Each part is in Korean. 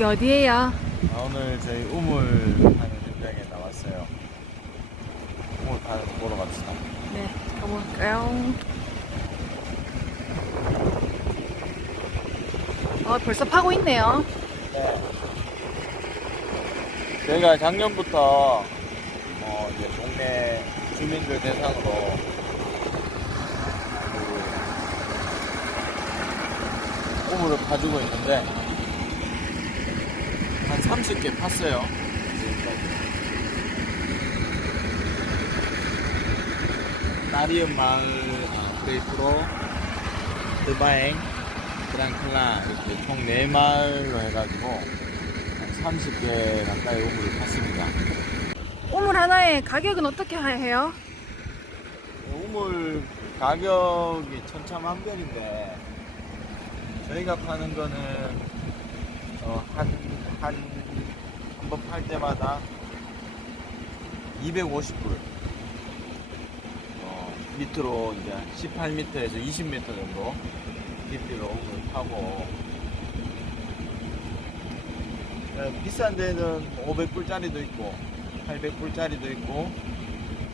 여기 어디예요? 아, 오늘 저희 우물 하는 현장에 나왔어요. 우물 파는 거 보러 갑시다. 네, 가볼까요? 어, 벌써 파고 있네요. 네. 저희가 작년부터 어, 이제 동네 주민들 대상으로 그 우물을 파주고 있는데 한 30개 팠어요. 나리움 마을 아, 그레이프로 드바행 그랑클라 이렇게 총 4마을로 해가지고 한 30개 가까이 우물을 팠습니다. 우물 하나에 가격은 어떻게 해요? 우물 가격이 천차만별인데 저희가 파는 거는 어, 한, 한, 팔 때마다 250불 어, 밑으로 이제 18m에서 20m 정도 깊이로 우물 파고 어, 비싼 데는 500불짜리도 있고 800불짜리도 있고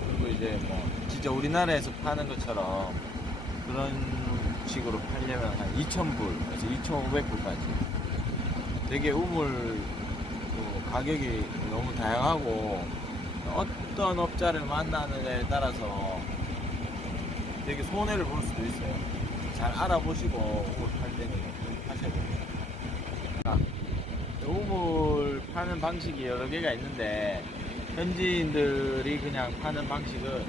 그리고 이제 뭐 진짜 우리나라에서 파는 것처럼 그런 식으로 팔려면 한 2,000불, 그래서 2,500불까지. 되게 우물 그 가격이 너무 다양하고 어떤 업자를 만나느냐에 따라서 되게 손해를 볼 수도 있어요. 잘 알아보시고 팔 때는 하셔야 됩니다. 자, 우물 파는 방식이 여러 개가 있는데 현지인들이 그냥 파는 방식은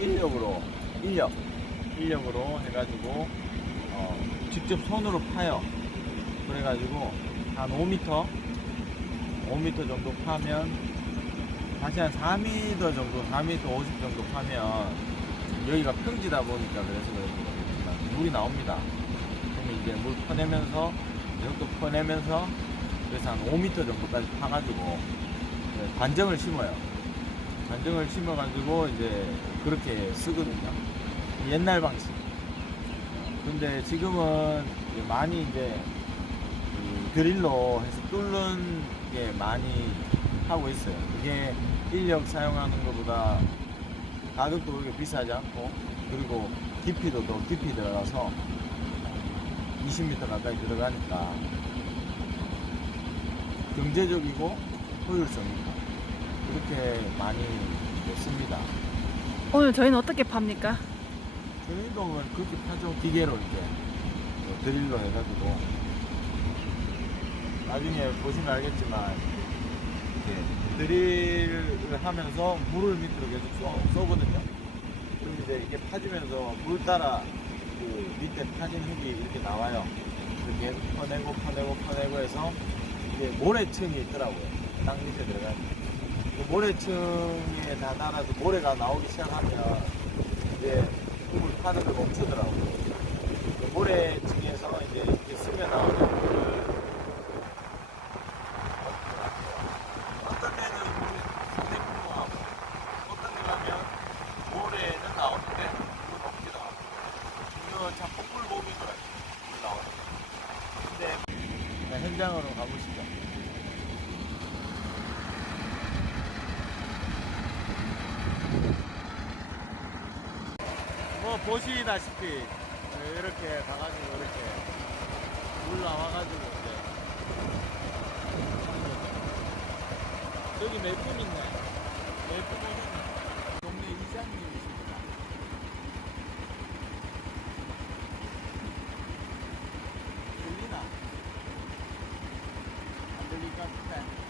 인력으로 인력 인력으로 해가지고 어, 직접 손으로 파요. 그래가지고 한 5m 5m 정도 파면 다시 한 4m 정도 4m 50 정도 파면 여기가 평지다 보니까 그래서 모르겠지만 물이 나옵니다. 그러면 이제 물 퍼내면서 이렇게 퍼내면서 그래서 한 5m 정도까지 파가지고 네, 관정을 심어요. 관정을 심어가지고 이제 그렇게 쓰거든요. 옛날 방식. 근데 지금은 많이 이제 그 드릴로 해서 뚫는 게 많이 하고 있어요. 그게 인력 사용하는 것보다 가격도 그렇게 비싸지 않고 그리고 깊이도 더 깊이 들어가서 20m 가까이 들어가니까 경제적이고 효율성 있고 그렇게 많이 씁니다. 오늘 저희는 어떻게 팝니까? 저희도 뭐 그렇게 파죠. 기계로 이제 뭐 드릴로 해가지고 나중에 보시면 알겠지만 이렇게 드릴을 하면서 물을 밑으로 계속 쏘, 쏘거든요. 그럼 이제 이게 파지면서 물 따라 그 밑에 파진 흙이 이렇게 나와요. 이렇게 퍼내고 퍼내고 퍼내고 해서 이게 모래층이 있더라고요. 땅 밑에 들어가면. 그 모래층에 다 달아서 모래가 나오기 시작하면 이제 물을 파는 게 멈추더라고요. 그 모래층에서 이제 이렇게 스며 나오는 물을 어떤 데는 물이 상당히 풍부하고 어떤 데 가면 모래는 나오는데 물은 없기도 하고 이거 참 폭불복이더라고요. 물 나오는 게. 근데 그냥 현장으로 가보시죠. 뭐 보시다시피 이렇게 가가지고 이렇게 물 나와가지고 이제. 저기 매품 있네. 매품 오셨네. 동네 이장님이십니다. 들리나? 안 들릴 것 같은데.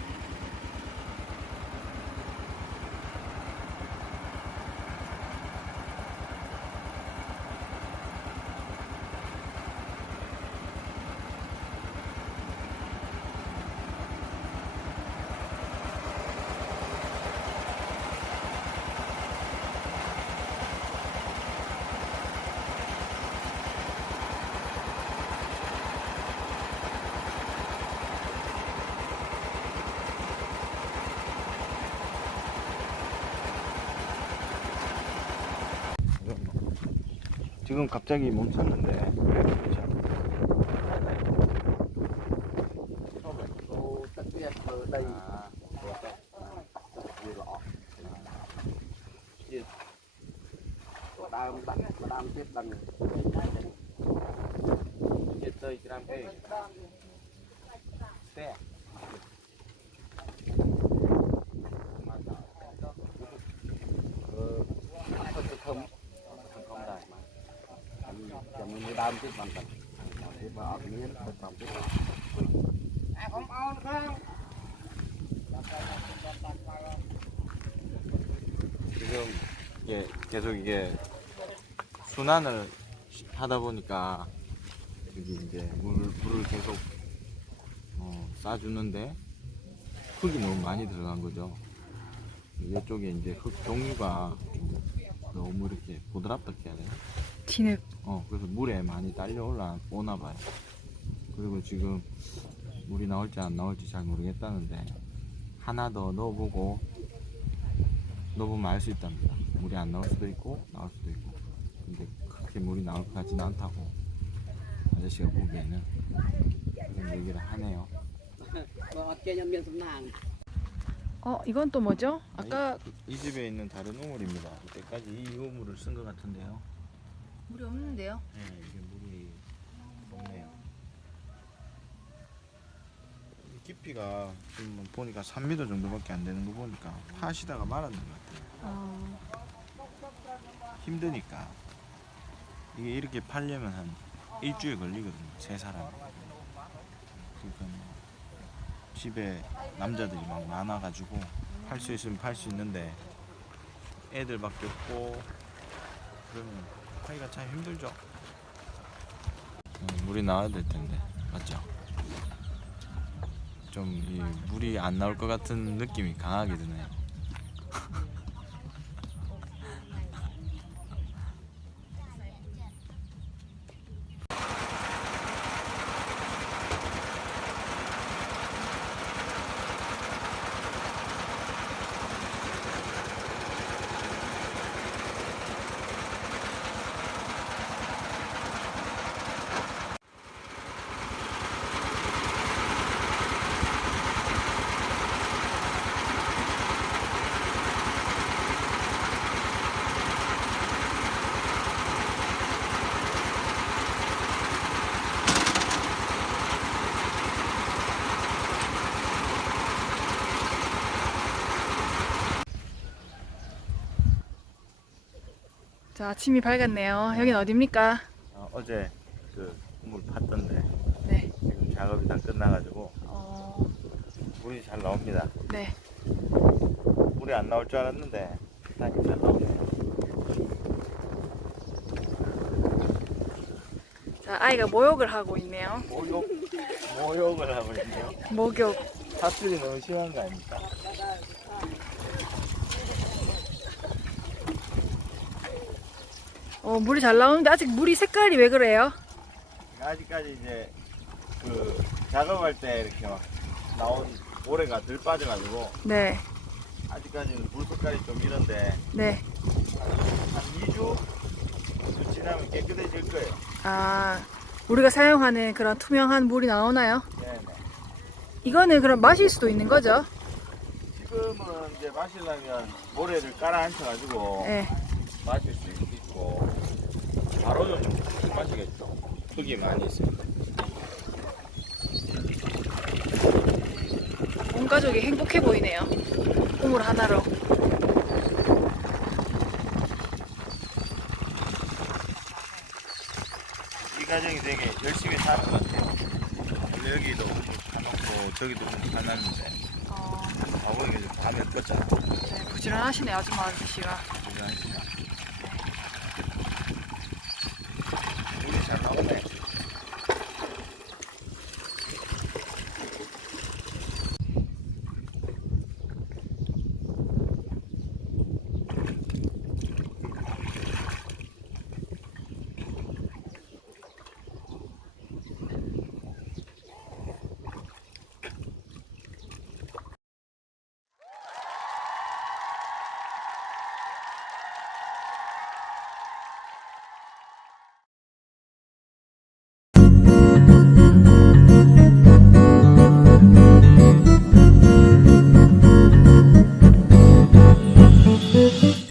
지금 갑자기 멈췄는데. 자, đây 지금 이게 계속 이게 순환을 하다 보니까 여기 이제 물, 물을 계속 어, 쏴주는데 흙이 너무 많이 들어간 거죠. 이쪽에 이제 흙 종류가 좀 너무 이렇게 해야 되나? 진흙. 어, 그래서 물에 많이 딸려 올라 오나 봐요. 그리고 지금 물이 나올지 안 나올지 잘 모르겠다는데 하나 더 넣어보고 넣어보면 알 수 있답니다. 물이 안 나올 수도 있고 나올 수도 있고. 근데 그렇게 물이 나올 것 같지는 않다고 아저씨가 보기에는 그런 얘기를 하네요. sống 어, 이건 또 뭐죠? 아까 이, 이 집에 있는 다른 우물입니다. 이때까지 이 우물을 쓴 것 같은데요. 물이 없는데요. 네, 이게 물이 없네요. 이 깊이가 지금 보니까 3m 정도밖에 안 되는 거 보니까 파시다가 말았는 것 같아요. 어, 힘드니까 이게 이렇게 팔려면 한 일주일 걸리거든요. 세 사람. 그러니까 뭐 집에 남자들이 막 많아가지고 팔 수 있으면 팔 수 있는데 애들밖에 없고 그러면 하기가 참 힘들죠. 음, 물이 나와야 될 텐데 맞죠? 좀 이 물이 안 나올 것 같은 느낌이 강하게 드네요. 자, 아침이 밝았네요. 여긴 어딥니까? 어, 어제 그 우물 팠던데 네. 지금 작업이 다 끝나가지고 어, 물이 잘 나옵니다. 네. 물이 안 나올 줄 알았는데 다행히 잘 나오네요. 자, 아이가 모욕을 하고 있네요. 모욕 모욕을 하고 있네요. 목욕. 사투리 너무 심한 거 아닙니까? 어, 물이 잘 나오는데 아직 물이 색깔이 왜 그래요? 아직까지 이제 그 작업할 때 이렇게 막 나온 모래가 덜 빠져가지고 네. 아직까지는 물 색깔이 좀 이런데 네. 한 2주 지나면 깨끗해질 거예요. 아, 우리가 사용하는 그런 투명한 물이 나오나요? 네네. 이거는 그럼 마실 수도 있는 거죠? 지금은 이제 마시려면 모래를 깔아 앉혀가지고 네. 마실 수 있고 바로는 못 마시겠죠. 흙이 많이 있으니까. 온 가족이 행복해 보이네요. 우물 하나로. 이 가정이 되게 열심히 사는 것 같아요. 원래 여기도 파놓고 저기도 파놨는데 어, 아버지가 이제 밤에 껐잖아. 네, 부지런하시네, 아줌마 아저씨가. 그래서 하시나.